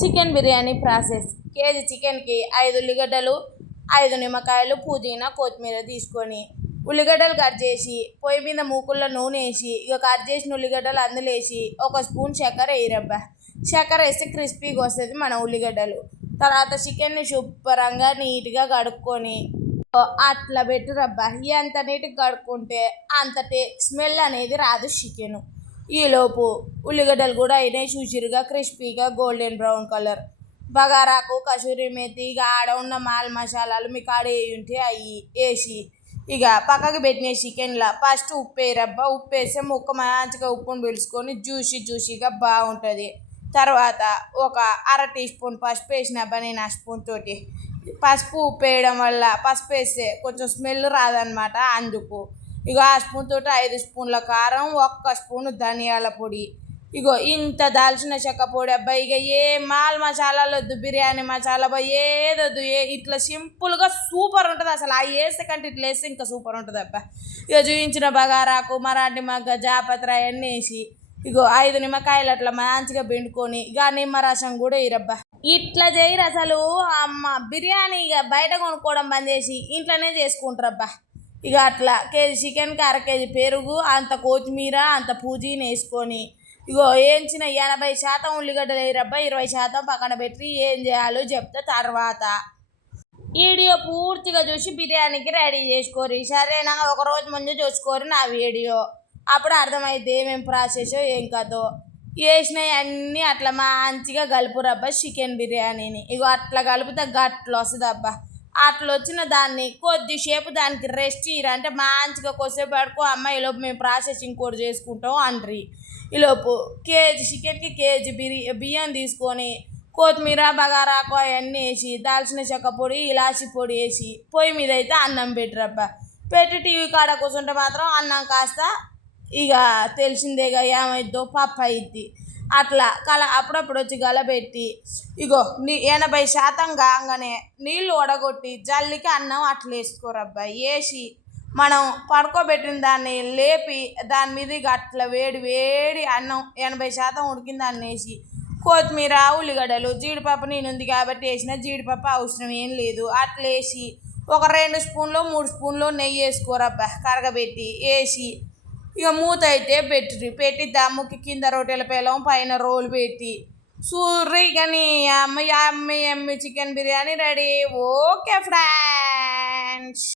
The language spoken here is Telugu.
Chicken biryani process. కేజీ చికెన్కి 5 ఉల్లిగడ్డలు, 5 నిమ్మకాయలు, పుదీనా, కొత్తిమీర తీసుకొని ఉల్లిగడ్డలు కట్ చేసి పొయ్యి మీద మూకుల్లో నూనె వేసి కట్ చేసిన ఉల్లిగడ్డలు అందులో వేసి 1 స్పూన్ చక్కెర వేయరబ్బా. చక్కెర వేస్తే క్రిస్పీగా వస్తుంది మన ఉల్లిగడ్డలు. తర్వాత చికెన్ని శుభ్రంగా నీట్గా కడుక్కొని అట్లా పెట్టురబ్బా. ఎంత నీట్గా కడుక్కుంటే అంత స్మెల్ అనేది రాదు చికెను. ఈలోపు ఉల్లిగడ్డలు కూడా అయినాయి చూసిరుగా, క్రిస్పీగా golden brown colour. బగారాకు, kasuri methi, ఆడ ఉన్న మాల్ మసాలాలు మీకు ఆడ ఉంటే అవి వేసి పక్కకి పెట్టిన చికెన్లో ఫస్ట్ ఉప్పు వేయరబ్బా. ఉప్పు వేస్తే ముక్క మంచిగా ఉప్పును పీల్చుకొని జ్యూసీగా బాగుంటుంది. తర్వాత ఒక 1/2 టీ స్పూన్ పసుపు వేసినబ్బా నేను ఆ స్పూన్ తోటి. పసుపు ఉప్పు వేయడం వల్ల పసుపు వేస్తే కొంచెం స్మెల్ రాదనమాట, అందుకు ఆ స్పూన్ తోటి 5 స్పూన్ల కారం, 1 స్పూను ధనియాల పొడి, ఇంత దాల్చిన చెక్క పొడి అబ్బా. ఏ మాల్ మసాలాలు వద్దు, బిర్యానీ మసాలా ఏదొద్దు, ఇట్లా సింపుల్గా సూపర్ ఉంటుంది అసలు. ఆ వేస్తే కంటే ఇట్లా వేస్తే ఇంకా సూపర్ ఉంటుంది అబ్బా. చూపించిన బగారాకు, మరాఠీ మగ్గ, జాపత్ర అవన్నీ వేసి 5 నిమ్మకాయలు అట్లా మంచిగా పిండుకొని నిమ్మరసం కూడా వేయరబ్బా. ఇట్లా చేయరు అసలు అమ్మ. బిర్యానీ బయట కొనుక్కోవడం బంద్ చేసి ఇంట్లోనే చేసుకుంటారబ్బా. అట్లా కేజీ చికెన్కి 1/2 కేజీ పెరుగు, అంత కొత్తిమీర, అంత పుదీనా వేసుకొని వేయించిన 80% ఉల్లిగడ్డలు వేయరబ్బా. 20% పక్కన పెట్టి ఏం చేయాలో చెప్తే తర్వాత వీడియో పూర్తిగా చూసి బిర్యానీకి రెడీ చేసుకోరు. సరేనా? ఒకరోజు ముందు చూసుకోరు నా వీడియో, అప్పుడు అర్థమైతే ఏమేమి ప్రాసెస్ ఏం కదో. వేసినవి అన్నీ అట్లా మంచిగా కలుపురబ్బా చికెన్ బిర్యానీని. అట్లా కలిపితే గట్లు వస్తుంది అబ్బా. అట్లా వచ్చిన దాన్ని కొద్దిసేపు దానికి రెస్ట్ ఇయ్యరంటే మంచిగా కొద్దిసేపు పడుకో అమ్మ, ఈలోపు మేము ప్రాసెసింగ్ కూడా చేసుకుంటాం అంటారు. ఈలోపు కేజీ చికెన్కి కేజీ బియ్యం తీసుకొని కొత్తిమీర, బగారాకు అవన్నీ వేసి దాల్చిన చెక్క పొడి, ఇలాచి పొడి వేసి పొయ్యి మీద అయితే అన్నం పెట్టరబ్బా. పెట్టి టీవీ కాడ కూర్చుంటే మాత్రం అన్నం కాస్త తెలిసిందేగా ఏమైద్దో పప్పు అయిద్ది. అట్లా అప్పుడప్పుడు వచ్చి గలబెట్టి 80% కాగానే నీళ్ళు వడగొట్టి జల్లికి అన్నం అట్లా వేసుకోరబ్బా. వేసి మనం పడుకోబెట్టిన దాన్ని లేపి దాని మీద అట్లా వేడి అన్నం 80% ఉడికిన దాన్ని వేసి కొత్తిమీర, ఉల్లిగడ్డలు, జీడిపప్పు నేనుంది కాబట్టి వేసిన, జీడిపప్పు అవసరం ఏం లేదు. అట్లా వేసి 2 స్పూన్లు 3 స్పూన్లు నెయ్యి వేసుకోరబ్బా కరగబెట్టి వేసి మూత అయితే పెట్టి దమ్ముకి కింద రొట్టెల పేలం పైన రోలు పెట్టి సూర్రి కానీ అమ్మ chicken biryani ready. Okay friends.